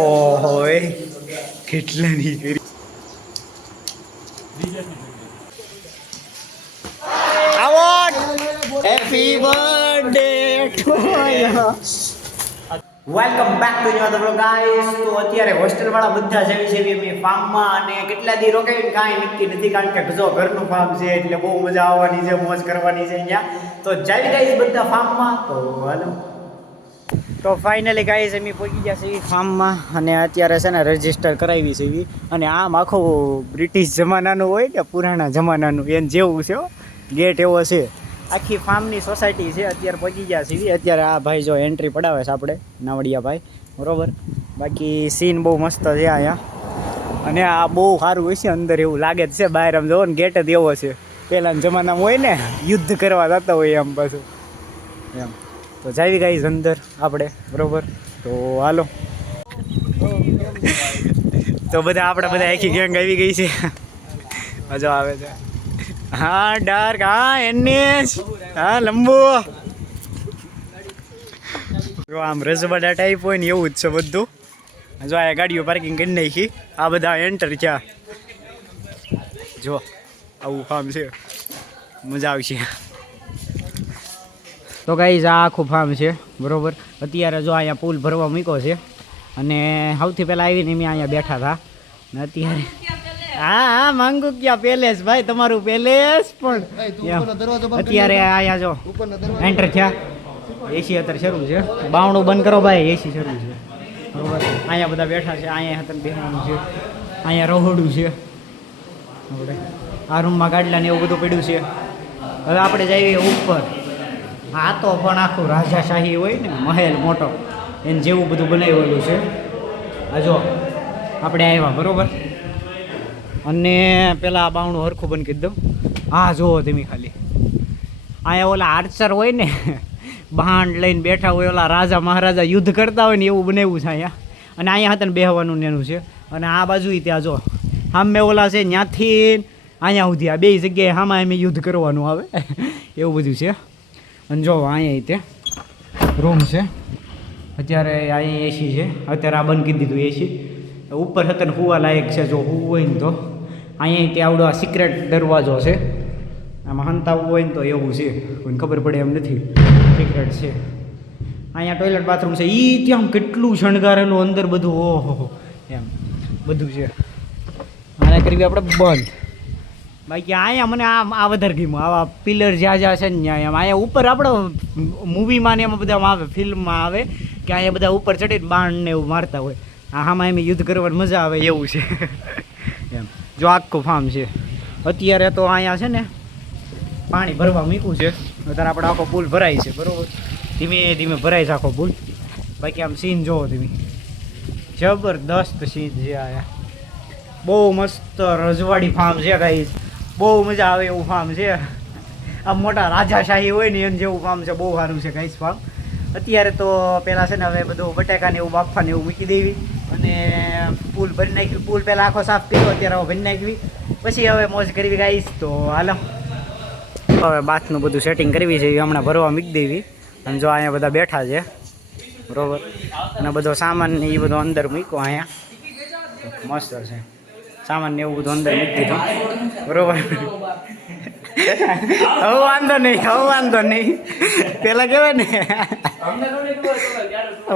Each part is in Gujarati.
ઓહોય કેટલાની કરી આવો happy birthday to you welcome back to new other guys. તો અત્યારે હોસ્ટેલ વાળા બધા જેવી છે અમે ફાર્મમાં અને કેટલા દી રોકાઈને કાંઈ નક્કી નથી, કારણ કે જો ઘરનું ફાર્મ છે એટલે બહુ મજા આવવાની છે, મોજ કરવાની છે અહીંયા. તો જાવી ગાઈસ બધા ફાર્મમાં. તો હાલો, તો ફાઇનલી ગાઈસ અમે પહોંચી ગયા છીએ ફાર્મમાં અને અત્યારે છે ને રજિસ્ટર કરાવી છે. અને આમ આખું બ્રિટિશ જમાનાનું હોય કે પુરાણા જમાનાનું એને જેવું છે, ગેટ એવો છે. આખી ફાર્મની સોસાયટી છે. અત્યારે પહોંચી ગયા છીએ. અત્યારે આ ભાઈ જો એન્ટ્રી પડાવે છે આપણે નાવડિયા ભાઈ, બરોબર. બાકી સીન બહુ મસ્ત છે અહીંયા અને આ બહુ સારું હોય છે અંદર, એવું લાગે છે. બહાર આમ જોવો ને ગેટ જ એવો છે, પહેલાના જમાનામાં હોય ને યુદ્ધ કરવા જતા હોય એમ પાછું એમ. તો જાવી ગાઈસ અંદર આપણે, બરોબર. તો હાલો, તો બધા આપણે બધા આખી ગેંગ આવી ગઈ છે. મજા આવે છે. હા ડાર્ક, હા એનએસ, હા લંબુ. જો આમ રસબડા ટાઈપ હોય ને એવું જ છે બધું. જો આ ગાડીઓ પાર્કિંગ કરી નાખી, આ બધા એન્ટર થયા. જો આવું ફાર્મ છે, મજા આવશે. તો ગાઈઝ આ આખું ફાર્મ છે, બરોબર. અત્યારે જો અહીંયા પુલ ભરવા મૂક્યો છે અને સૌથી પહેલાં આવીને મેં અહીંયા બેઠા હતા ને અત્યારે હા હા માંગુ ક્યાં પેલેસ ભાઈ, તમારું પેલેસ પણ અત્યારે અહીંયા જો એન્ટર થયા. એસી અત્યારે શરૂ છે, બાવણું બંધ કરો ભાઈ, એસી શરૂ છે, બરોબર. અહીંયા બધા બેઠા છે, અહીંયા હતા બેસવાનું છે, અહીંયા રહોડું છે, બરોબર. આ રૂમમાં ગાડલા ને એવું બધું પડ્યું છે. હવે આપણે જઈએ ઉપર. આ તો પણ આખું રાજાશાહી હોય ને, મહેલ મોટો એને જેવું બધું બનાવેલું છે. આ જો આપણે આવ્યા, બરોબર. અને પેલા આ બાવણું હરખું બંધ કરી દઉં. હા જુઓ તમે ખાલી, અહીંયા ઓલા આર્ચર હોય ને, ભાંડ લઈને બેઠા હોય, ઓલા રાજા મહારાજા યુદ્ધ કરતા હોય ને એવું બનાવ્યું છે અહીંયા. અને અહીંયા હતા ને બેહવાનું ને એનું છે. અને આ બાજુ ત્યાં જો સામે ઓલા છે, ત્યાંથી અહીંયા સુધી આ બે જગ્યાએ સામે એમ યુદ્ધ કરવાનું આવે એવું બધું છે. અને જો અહીંયા તે રૂમ છે. અત્યારે અહીંયા એસી છે, અત્યારે આ બંધ કરી દીધું એસી. ઉપર હતા ને હુવા લાયક છે, જો હુવું હોય ને તો. અહીંયા ત્યાં આવડો આ સિક્રેટ દરવાજો છે, આમાં હંતાવવું હોય ને તો એવું છે, કોઈને ખબર પડે એમ નથી, સિક્રેટ છે. અહીંયા ટોયલેટ બાથરૂમ છે, એ ત્યાં કેટલું શણગારેલું અંદર બધું, ઓહો એમ બધું છે. આને કરવી આપણે બંધ. બાકી અહીંયા મને આ વધારે ગમ્યું, આવા પિલર જ્યાં છે ને ત્યાં એમ. અહીંયા ઉપર આપણે મૂવીમાં ને એમાં બધામાં આવે, ફિલ્મમાં આવે કે અહીંયા બધા ઉપર ચડીને બાણ ને એવું મારતા હોય. આમાં એમ યુદ્ધ કરવાની મજા આવે એવું છે એમ. જો આખું ફાર્મ છે. અત્યારે તો અહીંયા છે ને પાણી ભરવા મૂક્યું છે. અત્યારે આપણે આખો પુલ ભરાય છે, બરાબર. ધીમે ધીમે ભરાય છે આખો પુલ. બાકી આમ સીન જોવો તમે, જબરદસ્ત સીન છે આયા. બહુ મસ્ત રજવાડી ફાર્મ છે ગાઈસ, બહુ મજા આવે એવું ફાર્મ છે. આમ મોટા રાજાશાહી હોય ને એમ જેવું ફાર્મ છે, બહુ સારું છે ગાઈસ ફાર્મ. અત્યારે તો પહેલાં છે ને હવે બધું બટાકાને એવું બાફાને એવું મૂકી દેવી અને પુલ ભરી નાખ્યું. પુલ પહેલાં આખો સાફ કર્યો, અત્યારે હવે ભરી નાખવી, પછી હવે મોજ કરવી ગાઈસ. તો હાલો, હવે બાથનું બધું સેટિંગ કરવી છે, હમણાં ભરવા મૂકી દેવી. અને જો અહીંયા બધા બેઠા છે, બરાબર. અને બધો સામાન ને એ બધો અંદર મૂક્યો અહીંયા, મસ્ત છે. સામાન ને એવું બધું અંદર મૂકી દીધું, બરાબર. હવે વાંધો નહીં, હવે વાંધો નહીં. પેલા કહેવાય ને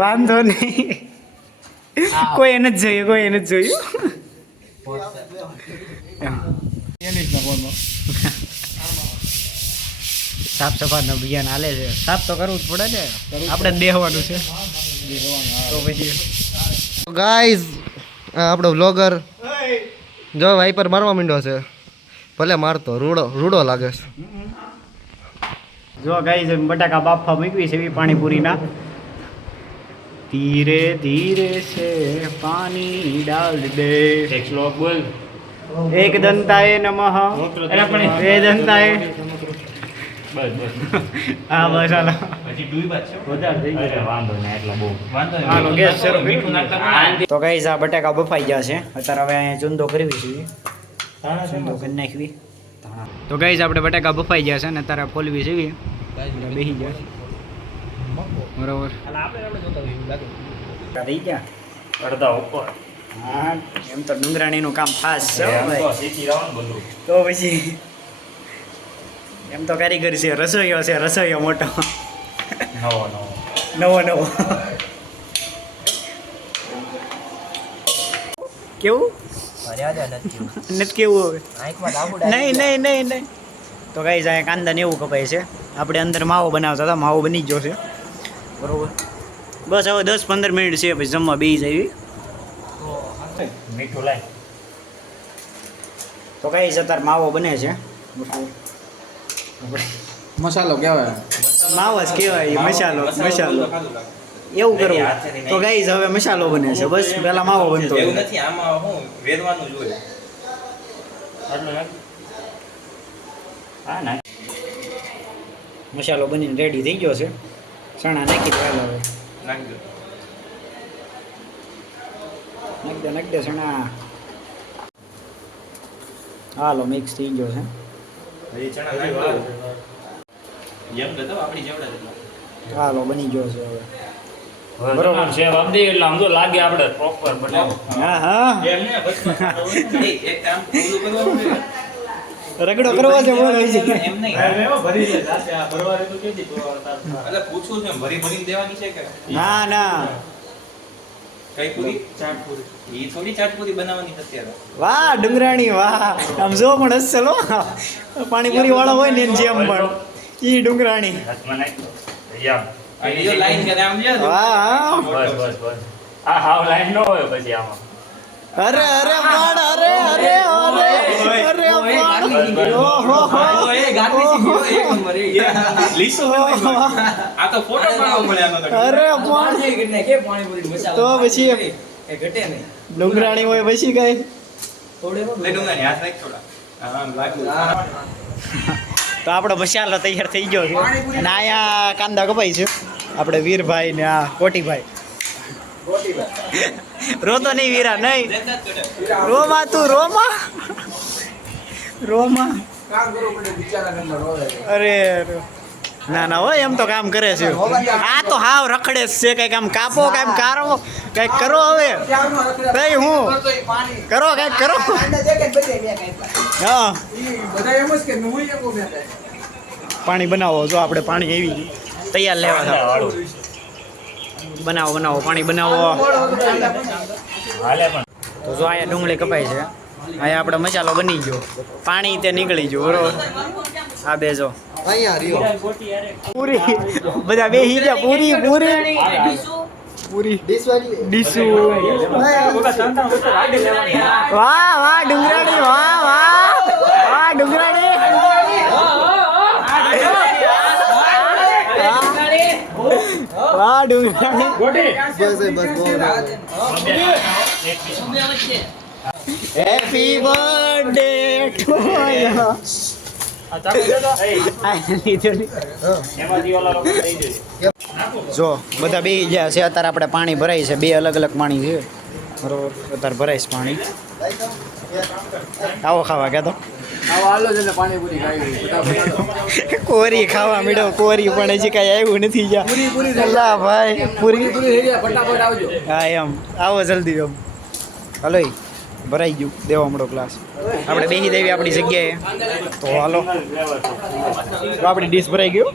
વાંધો નહીં, કોઈ એને જ જોઈએ, કોઈ એને જ જોયું. સાફ સફાઈનું અભિયાન હાલે છે. સાફ તો કરવું જ પડે ને, આપણે જ બેહવાનું છે. તો પછી ગાઈઝ આપણો વ્લોગર જો વાઈપર મારવા માંડ્યો છે. ભલે મારતો રૂડો લાગે છે. જો ગાઈઝ બટાકા બાફા મૂકવી છે પાણીપુરીના. ધીરે ધીરે છે પાણી ડાલ દે. એક શ્લોક બોલ. એક દંતાય નમઃ, બે દંતાય. હા બસ હાલો. તો ગાઈઝ આ બટાકા બફાઈ ગયા છે. અત્યારે હવે અહીંયા ચૂંદો કરવી છે, ચૂંદો કરી નાખવી. તો ગાઈઝ આપણે બટાકા બફાઈ ગયા છે ને અત્યારે ફોલવી છે, બેસી ગયા, બરોબર. થઈ ગયા અડધા ઉપર હા એમ તો ડુંગરાણીનું કામ ફાસ્ટ છે હો એમ તો ભાઈ. શીખી રહો ને બધું. તો પછી એમ તો કારીગર છે, રસોઈયો મોટો નવો નવો કેવું નથી કેવું હવે નહીં તો ગાઈસ અહીંયા કાંદા ને એવું કપાય છે. આપણે અંદર માવો બનાવતા હતા, માવો બની ગયો છે બરોબર. બસ હવે 10-15 મિનિટ છે પછી જમવા બેસી જાય. મીઠું લાય. તો ગાઈસ અત્યારે માવો બને છે. મસાલો કહેવાય. માવો જ કહેવાય મસાલો એવું કરવું. તો ગાઈસ હવે મસાલો બને છે, બસ પેલા માવો બનતો એવું હતો. નથી, આમાં હું વેરવાનું જોઈએ. આટલું નાખ. હા નાખ. મસાલો બનીને રેડી થઈ ગયો છે. ચણા નાખી દો હાલો હવે. નાખી દો. નાખ દે ચણા. હાલો મિક્સ થઈ ગયો છે. હજી ચણા નાખી દો. એમ નતો આપણી જેવડા જ એટલા. હાલો બની ગયો છે હવે. બરોબર છે વાંધી એટલે આમ તો લાગે આપણે પ્રોપર બનાવો. હા એમ ને બસ એક કામ પૂરું કરવાનું છે. રગડો કરવો છે બોલો છે. એમ નહીં. એટલે પૂછું છે ભરી ભરીને દેવાની છે કે ના કઈ પૂરી? ચાટ પૂરી. ઈ થોડી ચાટ પૂરી બનાવવાની છે અત્યારે. વાહ ડુંગરાણી વાહ, આમ જો પણ અસલ હો પાણીપુરી વાળો હોય ને એની જેમ પણ ઈ ડુંગરાણી. હાથમાં નાખ દો. યા. આ બીજો લાઈન કરે આમ જો. વાહ બસ. આ હાવ લાઈન ન હોય પછી આમાં. અરે પણ અરે પણ ઓહો લીસો આ તો ફોટો પાડવો પડે આનો તો. અરે પણ તો પછી ડુંગરાણી હોય પછી કઈ લે ડુંગરાની હાથ રાખ થોડા. હા લાગુ. તો આપણો મસાલો તૈયાર થઈ ગયો છે અને અહીંયા કાંદા કપાય છે આપણે વીરભાઈ ને આ કોટીભાઈ. રોતો નહીં વીરા નહીં રોમા તું રોમા અરે ના હોય એમ તો કામ કરે છે. આ તો હાવ રખડે જ છે. કઈક આમ કાપો કઈક કારો કઈક કરો હવે કઈ હું કરો કઈક કરો. હા પાણી બનાવો જો આપણે પાણી એવી તૈયાર લેવા વાળું. બનાવો પાણી બનાવો. હાલે પણ તો જો અહીંયા ડુંગળી કપાય છે, અહીંયા આપણે મસાલો બની ગયો, પાણી તે નીકળી ગયું બરોબર. આ બે જો અહીંયા રહ્યો પૂરી બધા બે હી ગયા પૂરી ડીસુ. વાહ ડુંગરાણી વાહ ડુંગરાણી વાહ Dungrani. Happy birthday to you. જો બધા બે ગયા છે અત્યારે આપણે પાણી ભરાય છે, બે અલગ પાણી છે બરોબર. અત્યારે ભરાય છે પાણી. આવો ખાવા ગયા તો કોરી ખાવા મીડો કોરી પણ હજી કઈ આવ્યું નથી. જા ભાઈ પૂરી હા એમ આવો જલ્દી એમ. હાલો ભરાઈ ગયું દેવા મળો ક્લાસ. આપણે બેસી દેવી આપણી જગ્યાએ તો હાલો તો આપણી ડીશ ભરાઈ ગયું.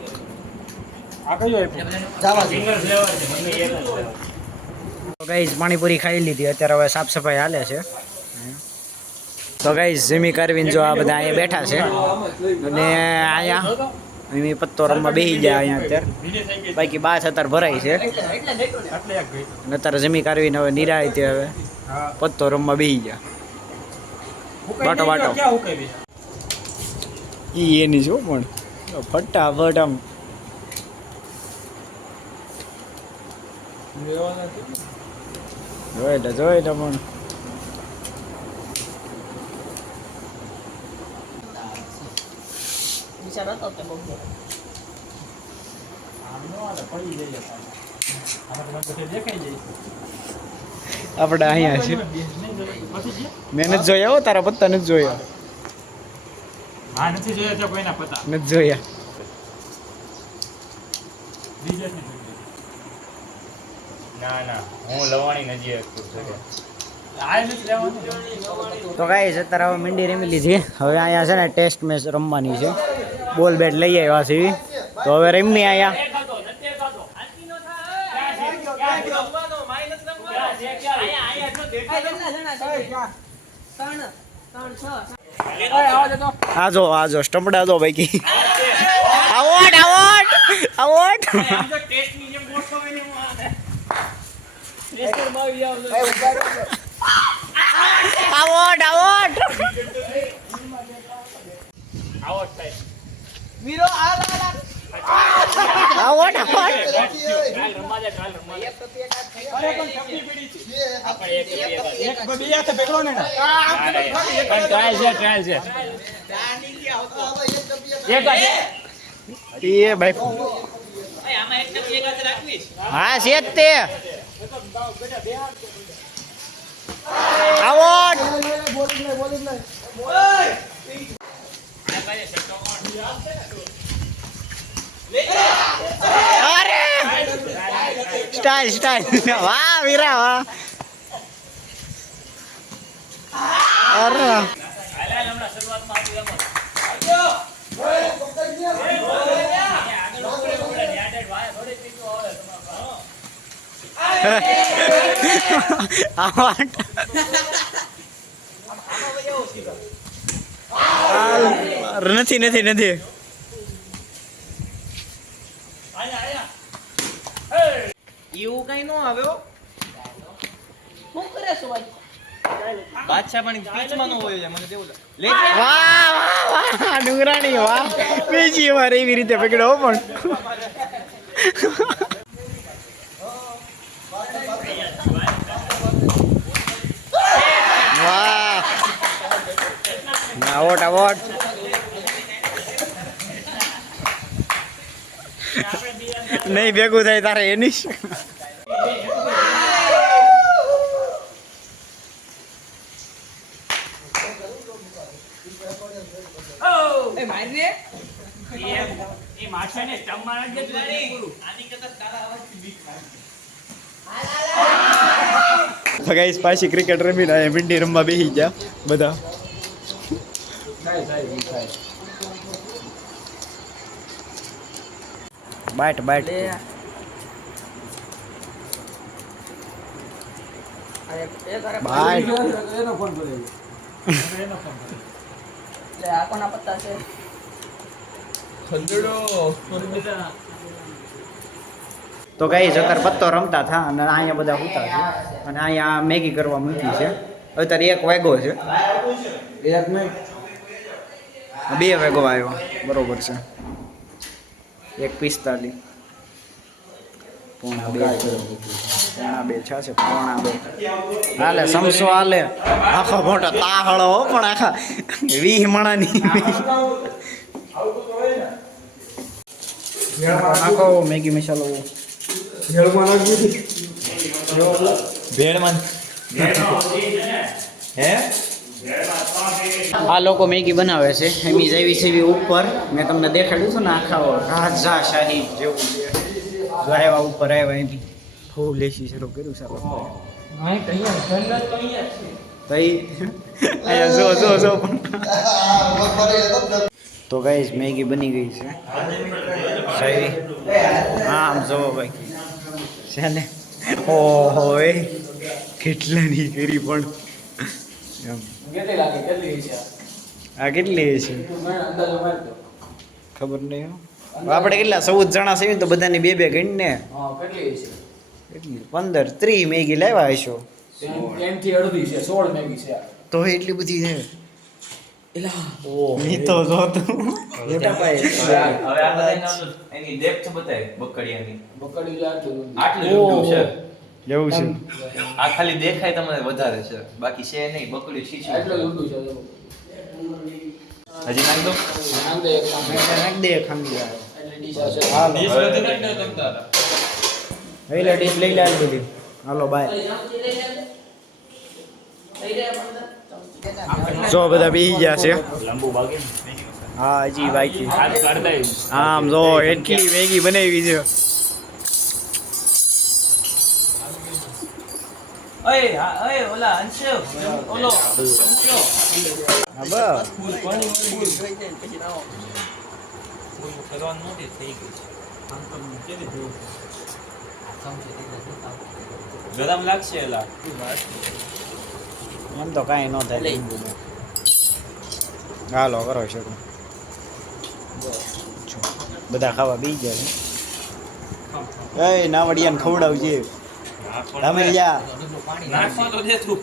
તો ગાઈઝ પાણીપુરી ખાઈ લીધી, અત્યારે હવે સાફ સફાઈ હાલે છે. તો ગાઈઝ જમી કરવીને જો આ બધા અહીંયા બેઠા છે અને અહીંયા એમ પત્તો રમવા બેસી ગયા અહીંયા અત્યારે. બાકી બાસ અત્યારે ભરાય છે અને અત્યારે જમી કરવીને હવે નિરાય તે હવે પત્તો રમવા બેસી ગયા. બાટો ઈ એની જો પણ ફટાફટ આમ જોઈ પણ આપણે અહીંયા છે. મેં નથી જોયા હો તારા પત્તા નથી જોયા. હા નથી જોયા તો કોઈના પતા. નથી જોયા. ના હું લવાણી નજી શકું છું તો ગાઈસ અત્યારે હવે મંડી રમી લીધી. હવે અહીંયા છે ને ટેસ્ટ મેચ રમવાની છે. બોલ બેટ લઈ આવ્યા છે તો હવે રમી અહીંયા. આજો સ્ટમ્પડા દો ભાઈ. આવોટ ટ્રાયલ છે એ ભાઈ હા છે જ તે. આવોટ અરે સ્ટાઇલ વાહ વીરા વાહ. અરે નથી એવું કઈ નો આવ્યો શું કરે છો ભાઈ બાદશાહ પણ પીચમાં નો હોય મને તેવું લે વાહ ડુંગરાણી વાહ. બીજી વાર એવી રીતે પકડો પણ વાહ. આવોટ નહીં ભેગું થાય તારે એની ગાઈસ પાછી ક્રિકેટ રમીને મીંડી રમવા બેસી ગયા બધા. બાટ બાટ તો ગાઈસ અત્યારે પત્તો રમતા હતા અને અહીંયા બધા ઉતા છે અને અહીંયા મેગી કરવા મૂકી છે. અત્યારે 1 વાગ્યો છે. 2 વાગ્યો આવ્યો બરોબર છે. 1:45 પોણા 2 છે. હાલે સમસો હાલે આખો મોટો તાહળો પણ આખા 20 મણાની આખો મેગી મસાલો ભેળમાં હે આ લોકો મેગી બનાવે છે. એમી જેવી છે એવી ઉપર મેં તમને દેખાડ્યું હતું ને આખા રાજા શાહી જેવું છે. જો આવ્યા ઉપર આવ્યા એની ફૂલ લેસી શરૂ કર્યું છે જો તો ગાઈસ મેગી બની ગઈ છે. સહી આમ જોવો ભાઈ છે ને. ઓહો એ કેટલાની કરી પણ આ કેટલી છે ખબર નહીં. આપણે કેટલા 14 જણા છે તો બધાની 2 ગણી ને 15-30 મેગી લાવ્યા હશો તો એટલી બધી છે. તો જોતું હવે આ બધાને એની ડેપ્થ બતાય બકડીયાની આટલું ઊંડું છે એવું છે. આ ખાલી દેખાય તમને વધારે છે બાકી છે નહીં બકડી છીછી હજી નાખ દો નાખ દે ખાંડી હાલો એટલે ડીશ લઈ લે બધી. હાલો બાય. જો બધા બેસી ગયા છે. હા હજી બાકી આમ જો એટલી મેગી બનાવી છે. ઓય ઓલા અંશુ ઓલો અંશુ હા બસ કરવાનું નહોતી થઈ ગઈ ગરમ લાગશે એલા એમ તો કાંઈ ન થાય હાલો કરો છો બધા ખાવા બી ગયા છે એ નાવડિયાને ખવડાવજે તમે લ્યા નાખવા તો દે તું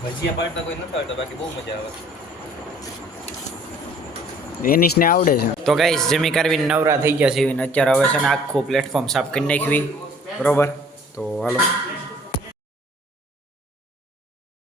ભજીયા પાડતા કોઈ નથી આવડતા બાકી બહુ મજા આવે એનીશને આવડે છે તો ગાઈસ જમી કરવીને નવરા થઈ ગયા છે અત્યારે હવે છે ને આખું પ્લેટફોર્મ સાફ કરી નાખવી બરોબર તો હાલો